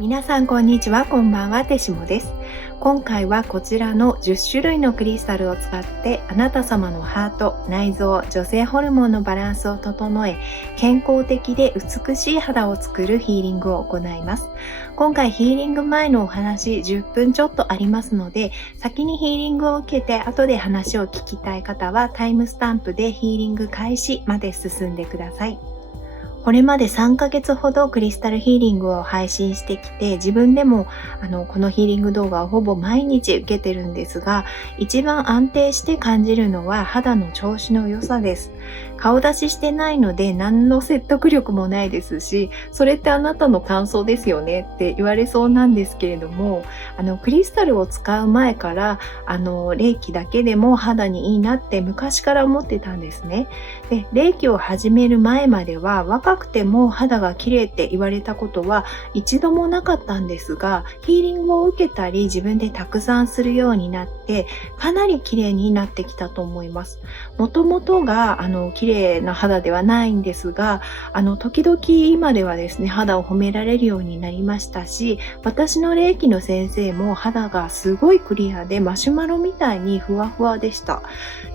皆さんこんにちは、こんばんは、てしもです。今回はこちらの10種類のクリスタルを使ってあなた様のハート、内臓、女性ホルモンのバランスを整え、健康的で美しい肌を作るヒーリングを行います。今回ヒーリング前のお話10分ちょっとありますので、先にヒーリングを受けて後で話を聞きたい方はタイムスタンプでヒーリング開始まで進んでください。これまで3ヶ月ほどクリスタルヒーリングを配信してきて、自分でもこのヒーリング動画をほぼ毎日受けてるんですが、一番安定して感じるのは肌の調子の良さです。顔出ししてないので何の説得力もないですし、それってあなたの感想ですよねって言われそうなんですけれども、クリスタルを使う前から霊気だけでも肌にいいなって昔から思ってたんですね。で、霊気を始める前までは若くても肌が綺麗って言われたことは一度もなかったんですが、ヒーリングを受けたり自分でたくさんするようになってかなり綺麗になってきたと思います。もともとが綺麗な肌ではないんですが、時々今ではですね、肌を褒められるようになりましたし、私の霊気の先生も肌がすごいクリアでマシュマロみたいにふわふわでした。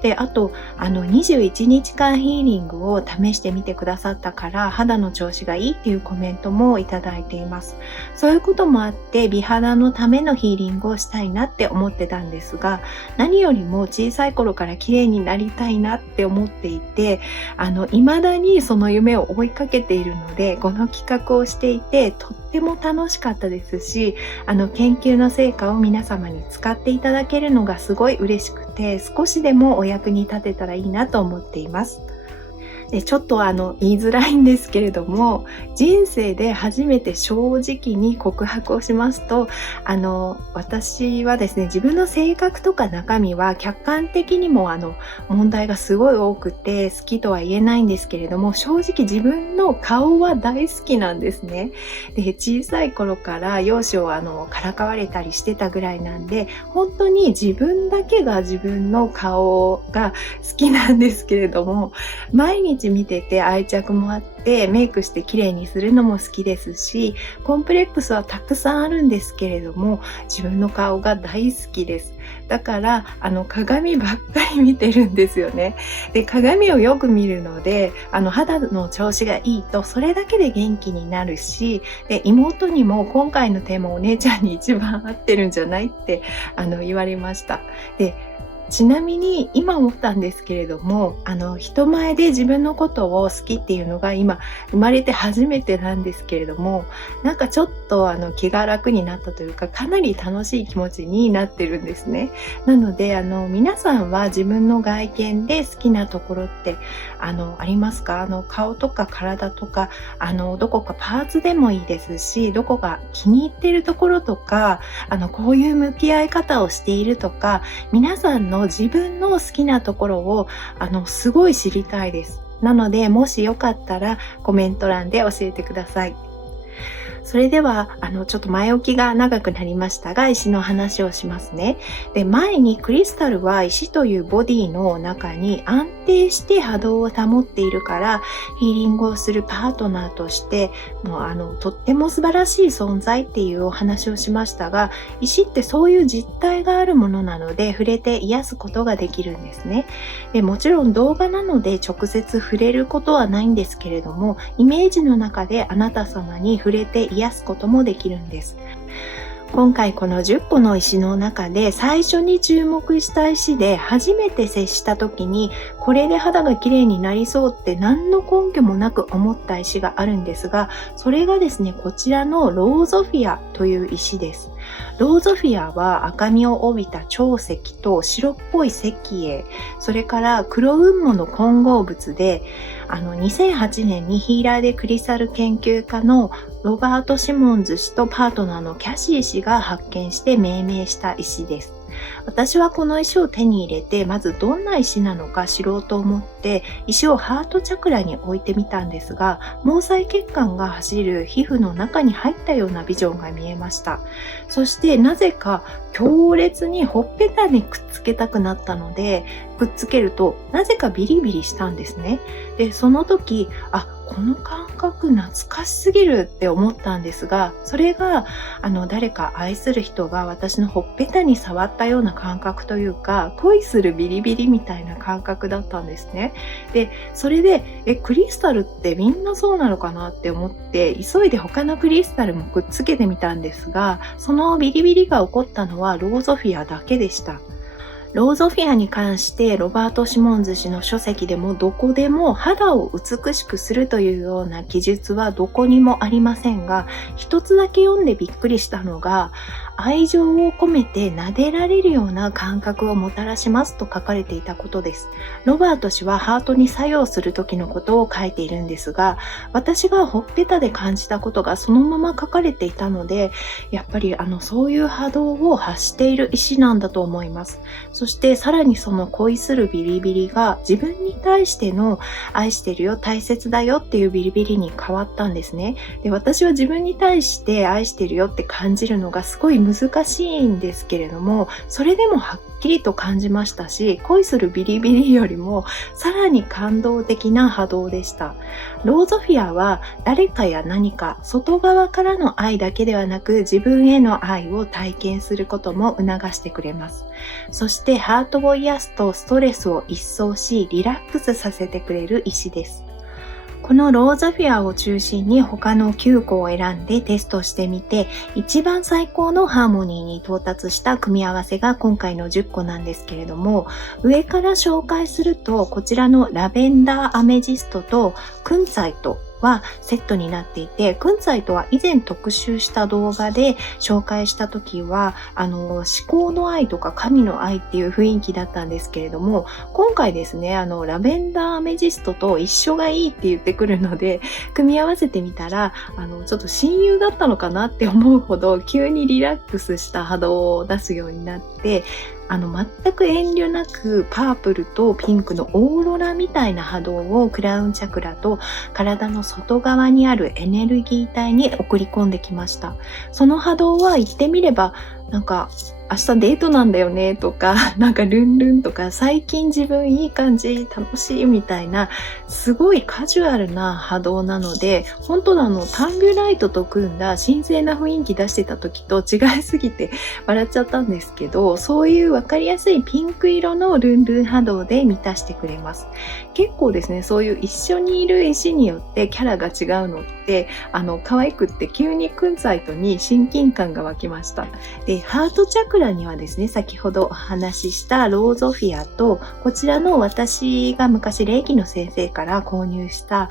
で、あと21日間ヒーリングを試してみてくださったから肌の調子がいいっていうコメントもいただいています。そういうこともあって美肌のためのヒーリングをしたいなって思ってたんですが、何よりも小さい頃から綺麗になりたいなって思っていて、未だにその夢を追いかけているので、この企画をしていてとっても楽しかったですし、研究の成果を皆様に使っていただけるのがすごい嬉しくて、少しでもお役に立てたらいいなと思っています。で、ちょっと言いづらいんですけれども、人生で初めて正直に告白をしますと、私はですね、自分の性格とか中身は客観的にも問題がすごい多くて好きとは言えないんですけれども、正直自分の顔は大好きなんですね。で、小さい頃から容姿をからかわれたりしてたぐらいなんで、本当に自分だけが自分の顔が好きなんですけれども、毎日見てて愛着もあって、メイクして綺麗にするのも好きですし、コンプレックスはたくさんあるんですけれども、自分の顔が大好きです。だから鏡ばっかり見てるんですよね。で、鏡をよく見るので肌の調子がいいとそれだけで元気になるし、で、妹にも今回のテーマお姉ちゃんに一番合ってるんじゃないって言われました。で、ちなみに今思ったんですけれども、人前で自分のことを好きっていうのが今生まれて初めてなんですけれども、なんかちょっと気が楽になったというか、かなり楽しい気持ちになってるんですね。なので皆さんは自分の外見で好きなところってありますか？顔とか体とかどこかパーツでもいいですし、どこか気に入ってるところとかこういう向き合い方をしているとか、皆さんの自分の好きなところをすごい知りたいです。なので、もしよかったらコメント欄で教えてください。それではちょっと前置きが長くなりましたが、石の話をしますね。で、前にクリスタルは石というボディの中に安定して波動を保っているから、ヒーリングをするパートナーとしてもうとっても素晴らしい存在っていうお話をしましたが、石ってそういう実体があるものなので触れて癒すことができるんですね。で、もちろん動画なので直接触れることはないんですけれども、イメージの中であなた様に触れて癒すこともできるんです。今回この10個の石の中で最初に注目した石で、初めて接した時にこれで肌が綺麗になりそうって何の根拠もなく思った石があるんですが、それがですね、こちらのローゾフィアという石です。ローゾフィアは赤みを帯びた長石と白っぽい石英、それから黒雲母の混合物で、2008年にヒーラーでクリスタル研究家のロバート・シモンズ氏とパートナーのキャシー氏が発見して命名した石です。私はこの石を手に入れて、まずどんな石なのか知ろうと思って石をハートチャクラに置いてみたんですが、毛細血管が走る皮膚の中に入ったようなビジョンが見えました。そしてなぜか強烈にほっぺたにくっつけたくなったので、くっつけるとなぜかビリビリしたんですね。で、その時、この感覚懐かしすぎるって思ったんですが、それが誰か愛する人が私のほっぺたに触ったような感覚というか、恋するビリビリみたいな感覚だったんですね。で、それでクリスタルってみんなそうなのかなって思って、急いで他のクリスタルもくっつけてみたんですが、そのビリビリが起こったのはローゾフィアだけでした。ローゾフィアに関してロバート・シモンズ氏の書籍でもどこでも肌を美しくするというような記述はどこにもありませんが、一つだけ読んでびっくりしたのが、愛情を込めて撫でられるような感覚をもたらしますと書かれていたことです。ロバート氏はハートに作用する時のことを書いているんですが、私がほっぺたで感じたことがそのまま書かれていたので、やっぱりそういう波動を発している石なんだと思います。そしてさらにその恋するビリビリが自分に対しての愛してるよ、大切だよっていうビリビリに変わったんですね。で、私は自分に対して愛してるよって感じるのがすごい難しいんですけれども、それでもはっきりと感じましたし、恋するビリビリよりもさらに感動的な波動でした。ローゾフィアは誰かや何か外側からの愛だけではなく、自分への愛を体験することも促してくれます。そしてハートを癒すとストレスを一掃し、リラックスさせてくれる石です。このローザフィアを中心に他の9個を選んでテストしてみて、一番最高のハーモニーに到達した組み合わせが今回の10個なんですけれども、上から紹介すると、こちらのラベンダーアメジストとクンツァイトはセットになっていて、クンツァイトは以前特集した動画で紹介した時は思考の愛とか神の愛っていう雰囲気だったんですけれども、今回ですね、ラベンダーアメジストと一緒がいいって言ってくるので、組み合わせてみたらちょっと親友だったのかなって思うほど急にリラックスした波動を出すようになって、全く遠慮なくパープルとピンクのオーロラみたいな波動をクラウンチャクラと体の外側にあるエネルギー体に送り込んできました。その波動は言ってみれば、なんか明日デートなんだよねとか、なんかルンルンとか、最近自分いい感じ、楽しいみたいな、すごいカジュアルな波動なので、本当のタンビュライトと組んだ神聖な雰囲気出してた時と違いすぎて笑っちゃったんですけど、そういうわかりやすいピンク色のルンルン波動で満たしてくれます。結構ですね、そういう一緒にいる石によってキャラが違うのって、可愛くって急にクンツァイトに親近感が湧きました。で、ハートチャクラにはですね、先ほどお話ししたローゾフィアと、こちらの私が昔霊気の先生から購入した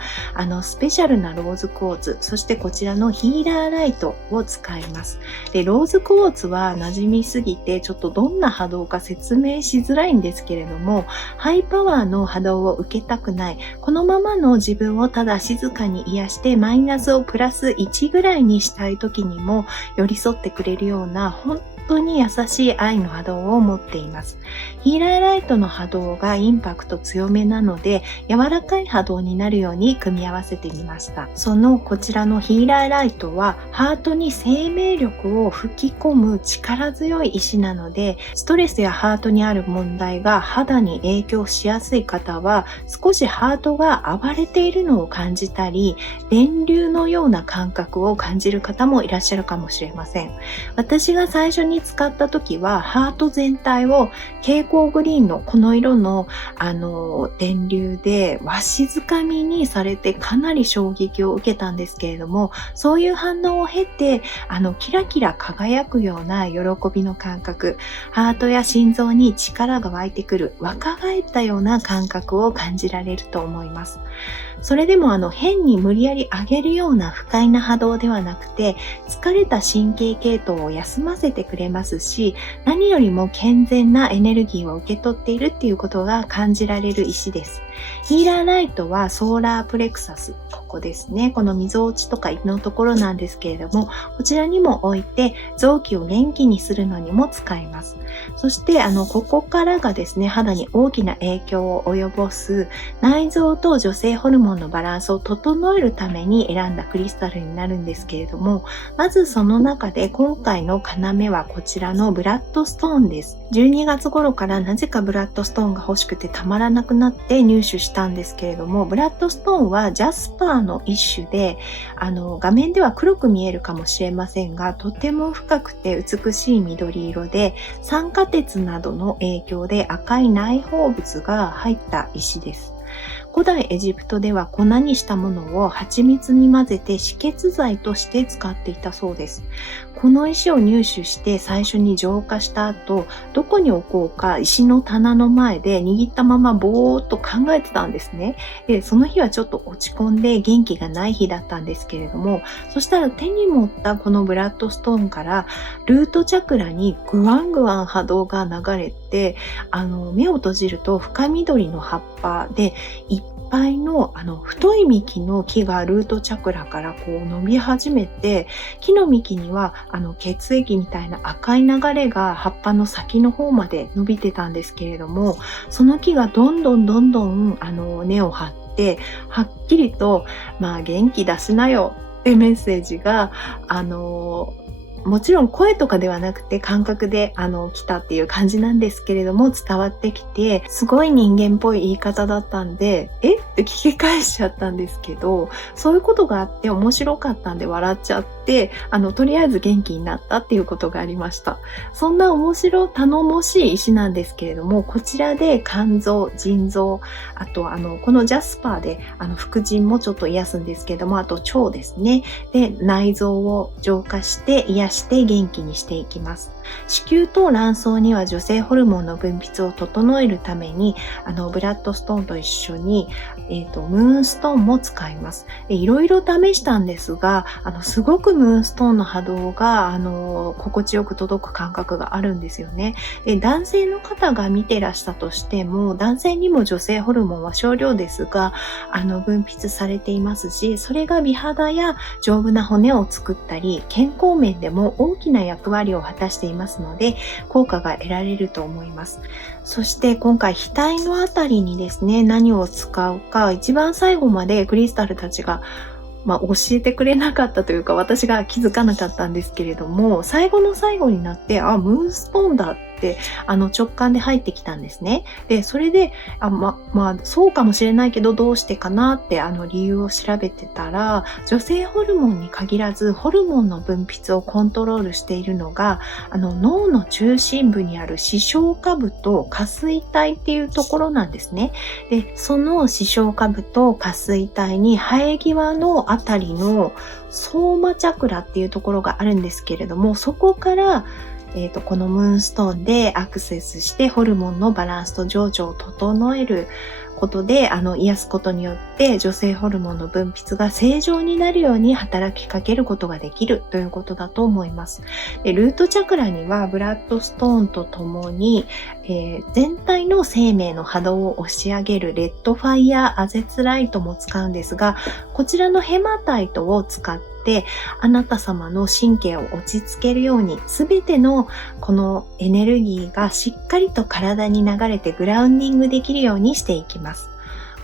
スペシャルなローズクォーツ、そしてこちらのヒーラーライトを使います。で、ローズクォーツは馴染みすぎてちょっとどんな波動か説明しづらいんですけれども、ハイパワーの波動を受けたくない、このままの自分をただ静かに癒してマイナスをプラス1ぐらいにしたい時にも寄り添ってくれるような本当に優しい愛の波動を持っています。ヒーラーライトの波動がインパクト強めなので、柔らかい波動になるように組み合わせてみました。こちらのヒーラーライトはハートに生命力を吹き込む力強い石なので、ストレスやハートにある問題が肌に影響しやすい方は、少しハートが暴れているのを感じたり、電流のような感覚を感じる方もいらっしゃるかもしれません。私が最初に使った時はハート全体を蛍光グリーンのこの色の電流でわしづかみにされてかなり衝撃を受けたんですけれども、そういう反応を経てキラキラ輝くような喜びの感覚、ハートや心臓に力が湧いてくる若返ったような感覚を感じられると思います。それでも変に無理やり上げるような不快な波動ではなくて、疲れた神経系統を休ませてくれますし、何よりも健全なエネルギーを受け取っているっていうことが感じられる石です。ヒーラーライトはソーラープレクサス、ここですね、この溝落ちとか胃のところなんですけれども、こちらにも置いて臓器を元気にするのにも使います。そしてここからがですね、肌に大きな影響を及ぼす内臓と女性ホルモモンのバランスを整えるために選んだクリスタルになるんですけれども、まずその中で今回の要はこちらのブラッドストーンです。12月頃からなぜかブラッドストーンが欲しくてたまらなくなって入手したんですけれども、ブラッドストーンはジャスパーの一種で、画面では黒く見えるかもしれませんが、とても深くて美しい緑色で、酸化鉄などの影響で赤い内包物が入った石です。古代エジプトでは粉にしたものを蜂蜜に混ぜて止血剤として使っていたそうです。この石を入手して最初に浄化した後、どこに置こうか石の棚の前で握ったままぼーっと考えてたんですね。で、その日はちょっと落ち込んで元気がない日だったんですけれども、そしたら手に持ったこのブラッドストーンからルートチャクラにグワングワン波動が流れて、目を閉じると深緑の葉っぱでいっぱいの太い幹の木がルートチャクラからこう伸び始めて、木の幹には血液みたいな赤い流れが葉っぱの先の方まで伸びてたんですけれども、その木がどんどん根を張って、はっきりと元気出しなよってメッセージがもちろん声とかではなくて感覚で来たっていう感じなんですけれども、伝わってきて、すごい人間っぽい言い方だったんで、って聞き返しちゃったんですけど、そういうことがあって面白かったんで笑っちゃって、とりあえず元気になったっていうことがありました。そんな頼もしい石なんですけれども、こちらで肝臓、腎臓、あとこのジャスパーで副腎もちょっと癒すんですけれども、あと腸ですね。で、内臓を浄化して癒して元気にしていきます。子宮と卵巣には女性ホルモンの分泌を整えるためにブラッドストーンと一緒に、ムーンストーンも使います。いろいろ試したんですが、すごくムーンストーンの波動が心地よく届く感覚があるんですよね。で、男性の方が見てらしたとしても、男性にも女性ホルモンは少量ですが分泌されていますし、それが美肌や丈夫な骨を作ったり、健康面でも大きな役割を果たしていますので、効果が得られると思います。そして今回額のあたりにですね、何を使うか一番最後までクリスタルたちが教えてくれなかったというか、私が気づかなかったんですけれども、最後の最後になって、ムーンストーンだって直感で入ってきたんですね。で、それでそうかもしれないけどどうしてかなって理由を調べてたら、女性ホルモンに限らずホルモンの分泌をコントロールしているのが脳の中心部にある視床下部と下垂体っていうところなんですね。で、その視床下部と下垂体に生え際のあたりのソーマチャクラっていうところがあるんですけれども、そこからこのムーンストーンでアクセスしてホルモンのバランスと情緒を整えることで癒すことによって女性ホルモンの分泌が正常になるように働きかけることができるということだと思います。で、ルートチャクラにはブラッドストーンとともに、全体の生命の波動を押し上げるレッドファイヤーアゼツライトも使うんですが、こちらのヘマタイトを使ってあなた様の神経を落ち着けるように、すべてのこのエネルギーがしっかりと体に流れてグラウンディングできるようにしていきます。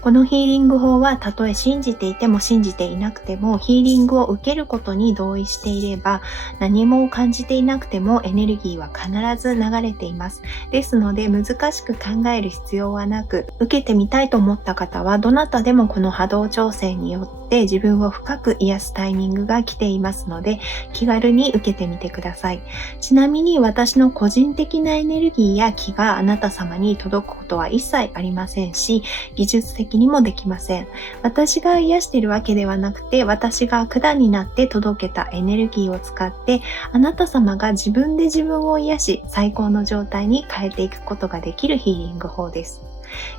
このヒーリング法はたとえ信じていても信じていなくてもヒーリングを受けることに同意していれば、何も感じていなくてもエネルギーは必ず流れています。ですので難しく考える必要はなく、受けてみたいと思った方はどなたでもこの波動調整によって自分を深く癒すタイミングが来ていますので、気軽に受けてみてください。ちなみに私の個人的なエネルギーや気があなた様に届くことは一切ありませんし、技術的にもできません。私が癒しているわけではなくて、私が管になって届けたエネルギーを使ってあなた様が自分で自分を癒し、最高の状態に変えていくことができるヒーリング法です。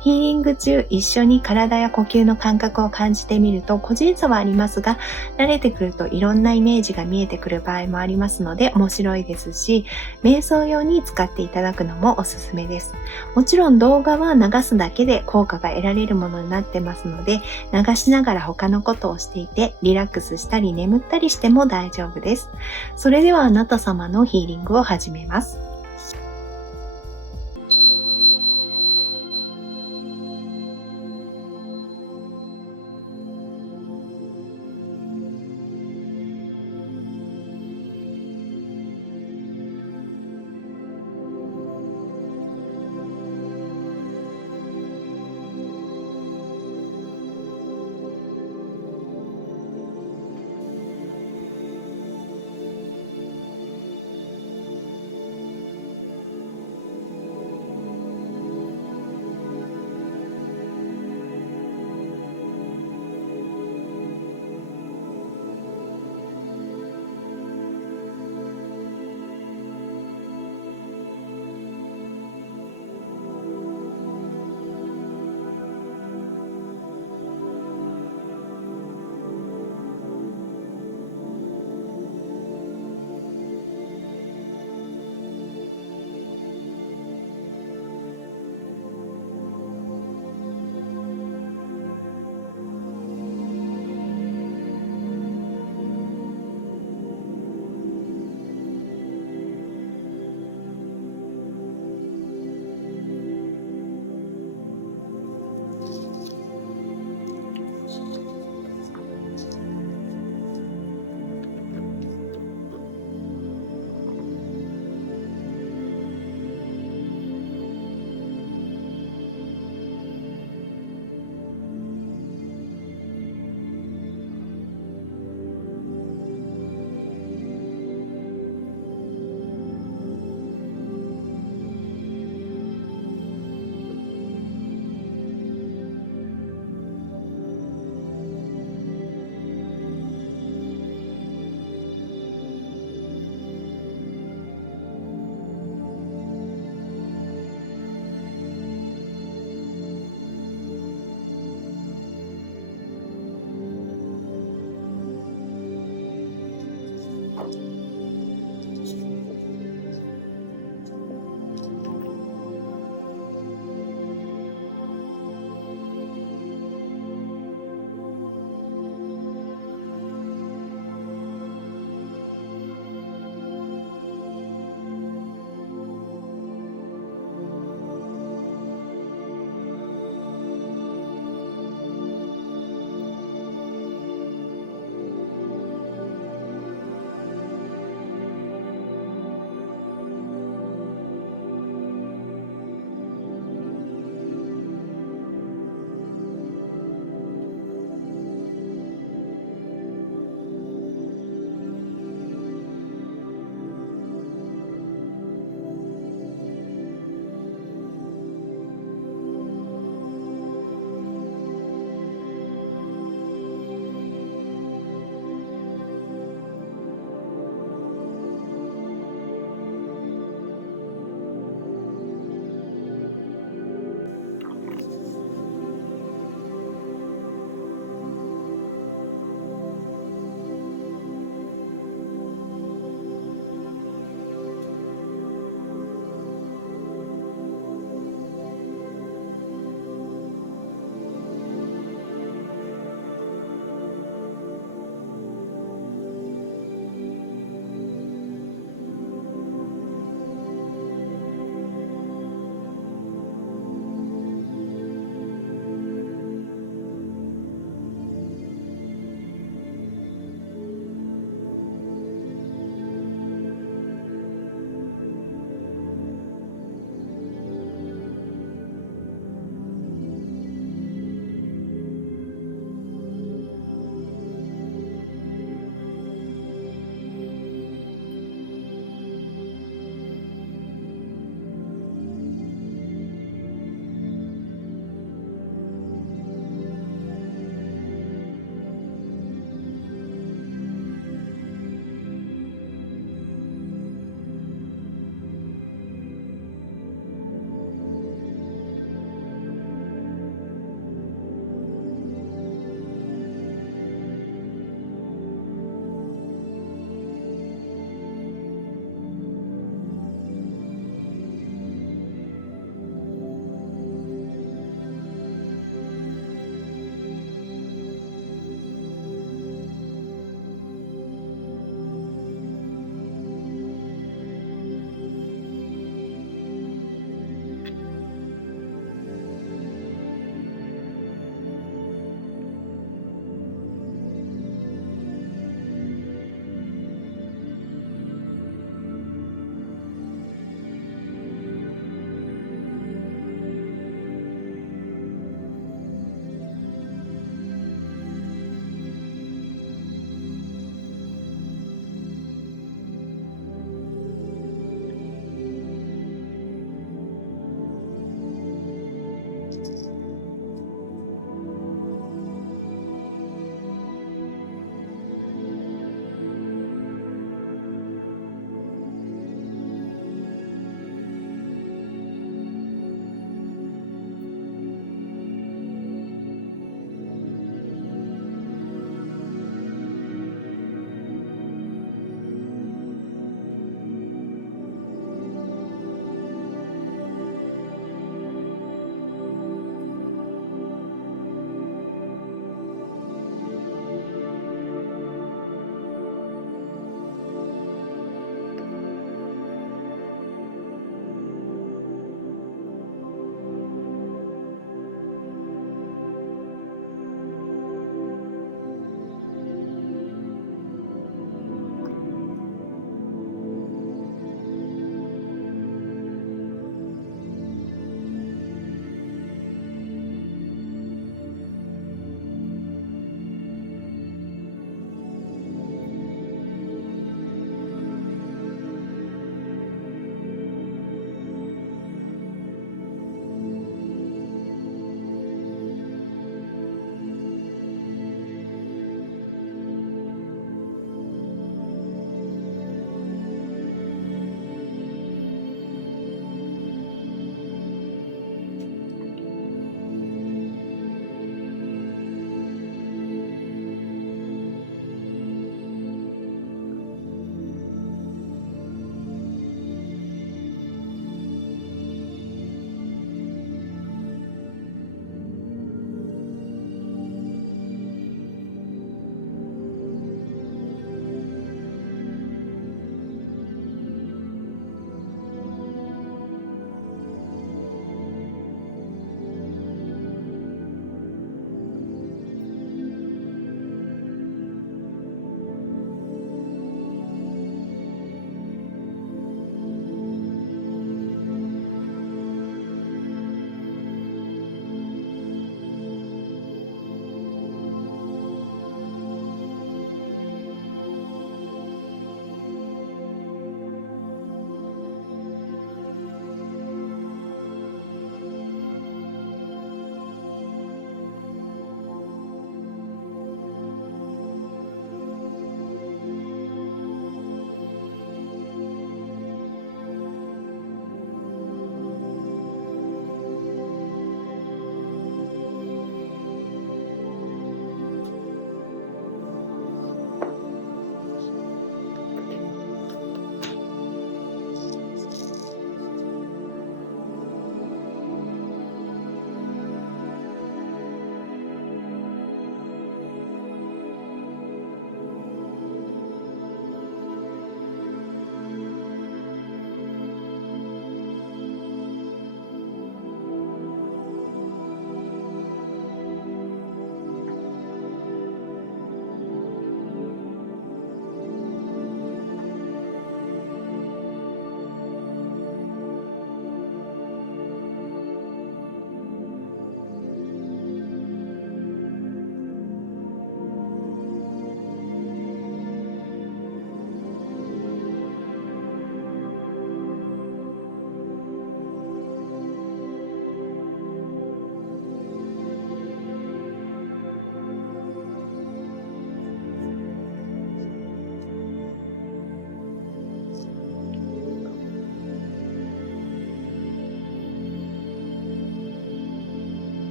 ヒーリング中、一緒に体や呼吸の感覚を感じてみると個人差はありますが、慣れてくるといろんなイメージが見えてくる場合もありますので面白いですし、瞑想用に使っていただくのもおすすめです。もちろん動画は流すだけで効果が得られるものになってますので、流しながら他のことをしていてリラックスしたり眠ったりしても大丈夫です。それではあなた様のヒーリングを始めます。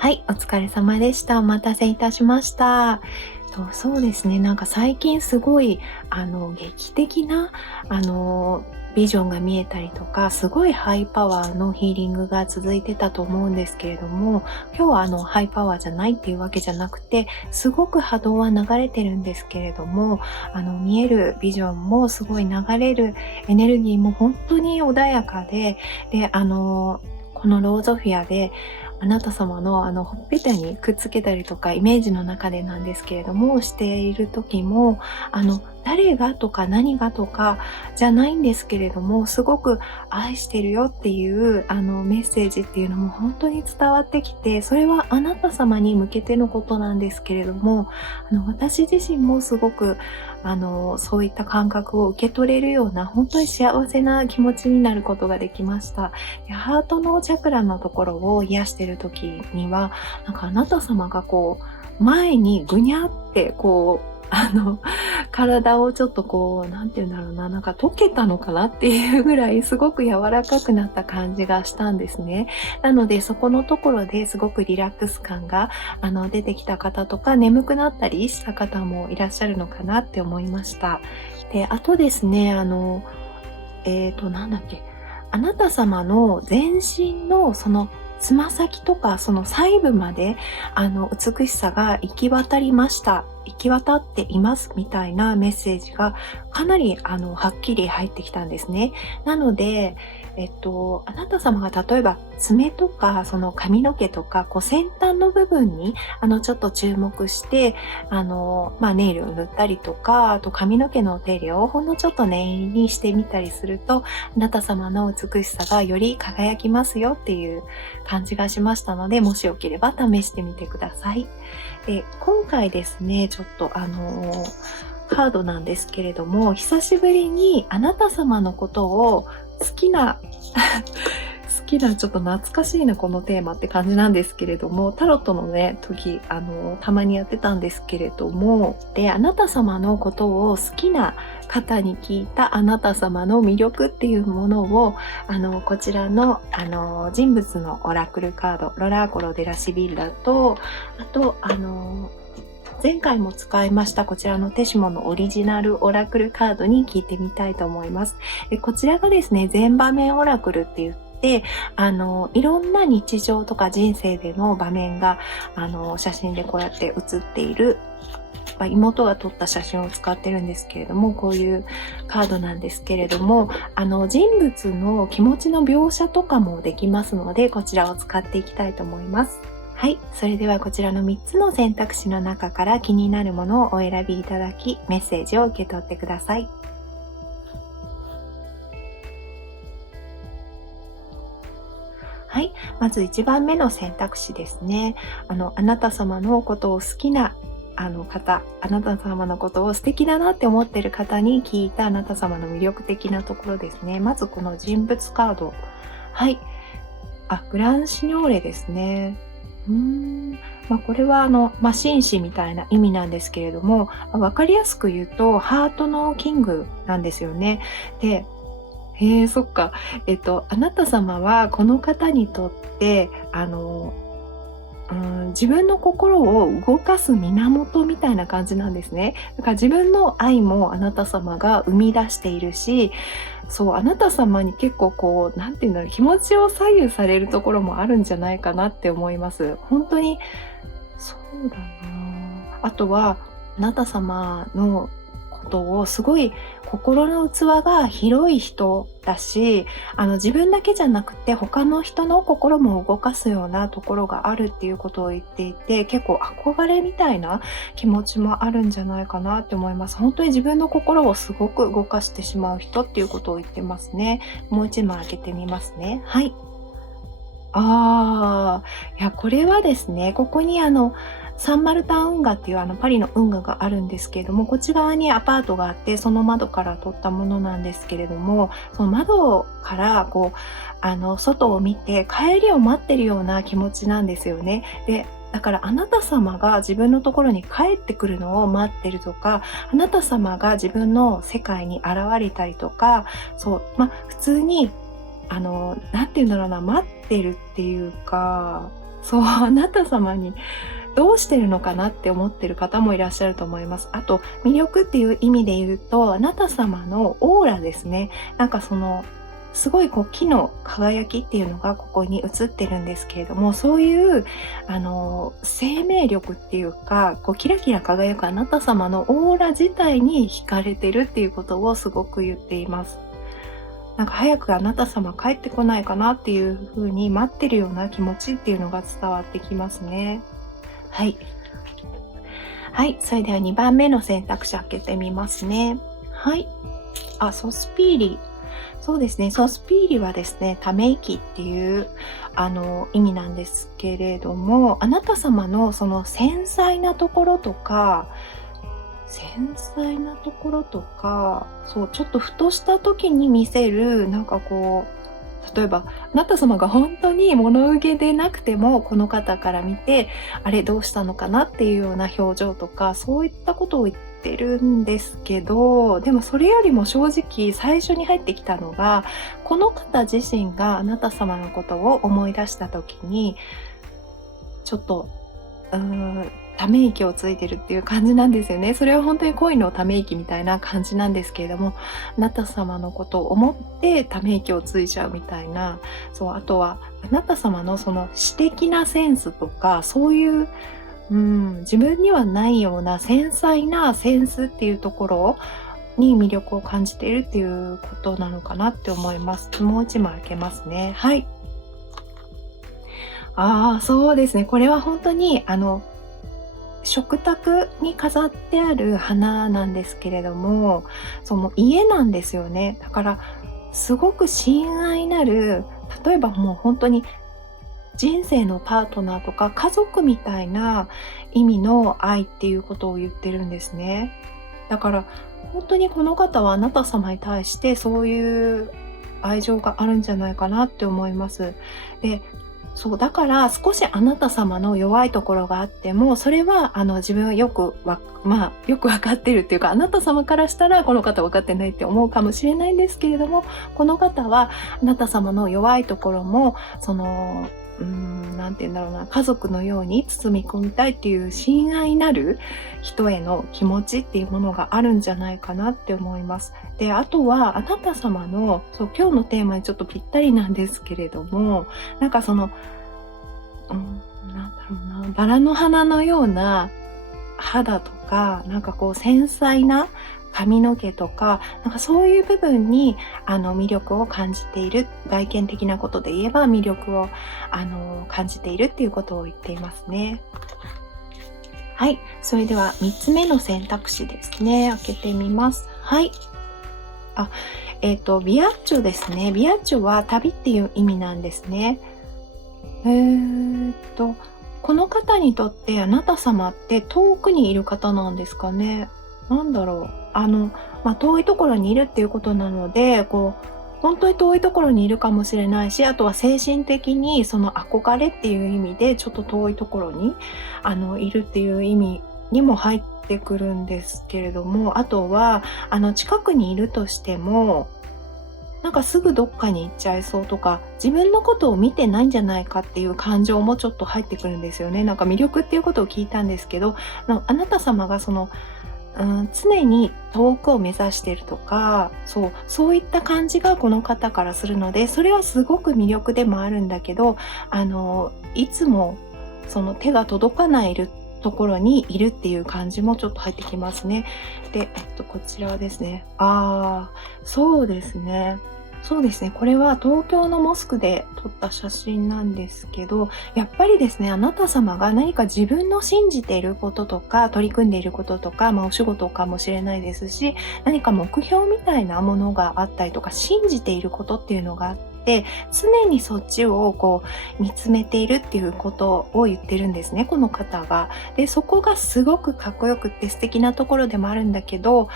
はい、お疲れ様でした。お待たせいたしました。そうですね、なんか最近すごい、劇的な、あの、ビジョンが見えたりとか、すごいハイパワーのヒーリングが続いてたと思うんですけれども、今日はハイパワーじゃないっていうわけじゃなくて、すごく波動は流れてるんですけれども、見えるビジョンもすごい流れるエネルギーも本当に穏やかで、このローゾフィアで、あなた様のほっぺたにくっつけたりとか、イメージの中でなんですけれども、している時も、誰がとか何がとかじゃないんですけれども、すごく愛してるよっていうメッセージっていうのも本当に伝わってきて、それはあなた様に向けてのことなんですけれども、私自身もすごくそういった感覚を受け取れるような本当に幸せな気持ちになることができました。で、ハートのチャクラのところを癒している時には、なんかあなた様がこう前にぐにゃってこう体をちょっとこう、なんて言うんだろうな、なんか溶けたのかなっていうぐらいすごく柔らかくなった感じがしたんですね。なのでそこのところですごくリラックス感が出てきた方とか、眠くなったりした方もいらっしゃるのかなって思いました。で、あとですね、なんだっけ、あなた様の全身のそのつま先とかその細部まで美しさが行き渡りました。行き渡っていますみたいなメッセージがかなりはっきり入ってきたんですね。なので、あなた様が例えば爪とかその髪の毛とかこう先端の部分にちょっと注目してネイルを塗ったりとか、あと髪の毛のお手入れをほんのちょっと念入りにしてみたりすると、あなた様の美しさがより輝きますよっていう感じがしましたので、もしよければ試してみてください。で、今回ですね、ちょっとカードなんですけれども、久しぶりにあなた様のことを好きな好きな、ちょっと懐かしいなこのテーマって感じなんですけれども、タロットのね時たまにやってたんですけれども、で、あなた様のことを好きな方に聞いたあなた様の魅力っていうものをこちらの人物のオラクルカードロラーコロ・デ・ラ・シビッラと、あと前回も使いましたこちらのテシモのオリジナルオラクルカードに聞いてみたいと思います。で、こちらがですね、全場面オラクルって言って、いろんな日常とか人生での場面が写真でこうやって写っている、妹が撮った写真を使ってるんですけれども、こういうカードなんですけれども、人物の気持ちの描写とかもできますので、こちらを使っていきたいと思います。はい、それではこちらの3つの選択肢の中から気になるものをお選びいただき、メッセージを受け取ってください。はい、まず1番目の選択肢ですね。あなた様のことを好きな方、あなた様のことを素敵だなって思っている方に聞いたあなた様の魅力的なところですね。まずこの人物カード。はい。グランシニョーレですね。これは紳士みたいな意味なんですけれども、わかりやすく言うと、ハートのキングなんですよね。で、そっか。あなた様はこの方にとって、自分の心を動かす源みたいな感じなんですね。だから自分の愛もあなた様が生み出しているし、そう、あなた様に結構こう、なんていうんだろう、気持ちを左右されるところもあるんじゃないかなって思います。本当に、そうだな。あとは、あなた様のことをすごい心の器が広い人だし、自分だけじゃなくて他の人の心も動かすようなところがあるっていうことを言っていて、結構憧れみたいな気持ちもあるんじゃないかなって思います。本当に自分の心をすごく動かしてしまう人っていうことを言ってますね。もう一枚開けてみますね。はい。いや、これはですね、ここにサンマルタン運河っていうパリの運河があるんですけれども、こっち側にアパートがあって、その窓から撮ったものなんですけれども、その窓からこう、外を見て帰りを待ってるような気持ちなんですよね。で、だからあなた様が自分のところに帰ってくるのを待ってるとか、あなた様が自分の世界に現れたりとか、そう、普通になんて言うんだろうな、待ってるっていうか、そう、あなた様にどうしてるのかなって思ってる方もいらっしゃると思います。あと、魅力っていう意味で言うと、あなた様のオーラですね。なんかすごい木の輝きっていうのがここに映ってるんですけれども、そういう、生命力っていうか、キラキラ輝くあなた様のオーラ自体に惹かれてるっていうことをすごく言っています。なんか早くあなた様帰ってこないかなっていう風に待ってるような気持ちっていうのが伝わってきますね。はい。はい。それでは2番目の選択肢開けてみますね。はい。ソスピーリ。そうですね。ソスピーリはですね、ため息っていう、意味なんですけれども、あなた様のその繊細なところとか、そう、ちょっとふとした時に見せる、例えば、あなた様が本当に物憂げでなくても、この方から見て、あれどうしたのかなっていうような表情とか、そういったことを言ってるんですけど、でもそれよりも正直最初に入ってきたのが、この方自身があなた様のことを思い出した時に、ちょっと、ため息をついてるっていう感じなんですよね。それは本当に恋のため息みたいな感じなんですけれども、あなた様のことを思ってため息をついちゃうみたいな、そう、あとはあなた様のその詩的なセンスとか、そういう、自分にはないような繊細なセンスっていうところに魅力を感じているっていうことなのかなって思います。もう一枚開けますね。はい。そうですね。これは本当に食卓に飾ってある花なんですけれども、その家なんですよね。だから、すごく親愛なる、例えばもう本当に人生のパートナーとか家族みたいな意味の愛っていうことを言ってるんですね。だから、本当にこの方はあなた様に対してそういう愛情があるんじゃないかなって思います。で、そう、だから少しあなた様の弱いところがあっても、それは自分はよくわかってるっていうか、あなた様からしたらこの方分かってないって思うかもしれないんですけれども、この方はあなた様の弱いところも、なんて言うんだろうな、家族のように包み込みたいっていう親愛なる人への気持ちっていうものがあるんじゃないかなって思います。で、あとはあなた様の、そう、今日のテーマにちょっとぴったりなんですけれども、なんかなんだろうな、バラの花のような肌とか、繊細な髪の毛とか、そういう部分に魅力を感じている、外見的なことで言えば魅力を感じているっていうことを言っていますね。はい。それでは3つ目の選択肢ですね。開けてみます。はい。あ、ビアッチョですね。ビアッチョは旅っていう意味なんですね。えーっと、この方にとってあなた様って遠くにいる方なんですかね。なんだろう。遠いところにいるっていうことなので、本当に遠いところにいるかもしれないし、あとは精神的にその憧れっていう意味で、ちょっと遠いところに、いるっていう意味にも入ってくるんですけれども、あとは、近くにいるとしても、すぐどっかに行っちゃいそうとか、自分のことを見てないんじゃないかっていう感情もちょっと入ってくるんですよね。魅力っていうことを聞いたんですけど、あなた様が常に遠くを目指しているとか、そういった感じがこの方からするので、それはすごく魅力でもあるんだけど、いつもその手が届かないところにいるっていう感じもちょっと入ってきますね。で、こちらはですね。そうですね。そうですね。これは東京のモスクで撮った写真なんですけど、やっぱりですね、あなた様が何か自分の信じていることとか、取り組んでいることとか、お仕事かもしれないですし、何か目標みたいなものがあったりとか、信じていることっていうのがあって、常にそっちを見つめているっていうことを言ってるんですね、この方が。で、そこがすごくかっこよくって素敵なところでもあるんだけど、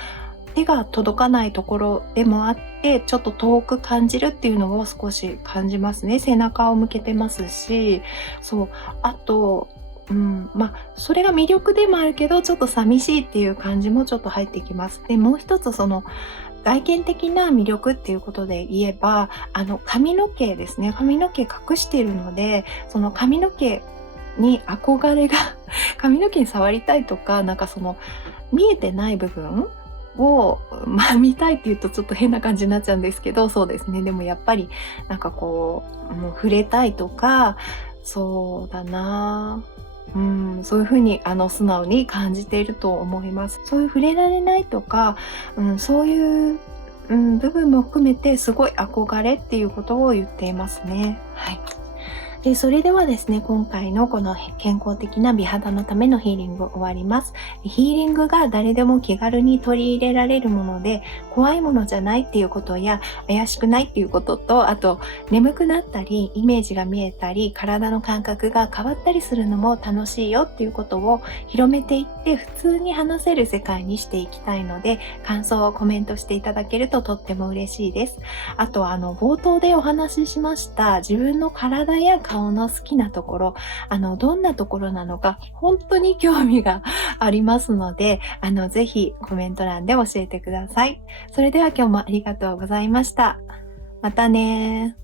手が届かないところでもあって、ちょっと遠く感じるっていうのを少し感じますね。背中を向けてますし、そう、あと、それが魅力でもあるけど、ちょっと寂しいっていう感じもちょっと入ってきます。で、もう一つ外見的な魅力っていうことで言えば、髪の毛ですね。髪の毛隠しているので、その髪の毛に憧れが髪の毛に触りたいとか、なんかその見えてない部分を、見たいって言うとちょっと変な感じになっちゃうんですけど、そうですね。でもやっぱりなんかこう、触れたいとか、そうだな、そういう風に素直に感じていると思います。そういう触れられないとか、そういう、部分も含めてすごい憧れっていうことを言っていますね。はい。で、それではですね、今回のこの健康的な美肌のためのヒーリング終わります。ヒーリングが誰でも気軽に取り入れられるもので、怖いものじゃないっていうことや、怪しくないっていうことと、あと、眠くなったり、イメージが見えたり、体の感覚が変わったりするのも楽しいよっていうことを広めていって、普通に話せる世界にしていきたいので、感想をコメントしていただけるととっても嬉しいです。あと、冒頭でお話ししました、自分の体や顔の好きなところ、どんなところなのか、本当に興味がありますので、ぜひコメント欄で教えてください。それでは今日もありがとうございました。またね。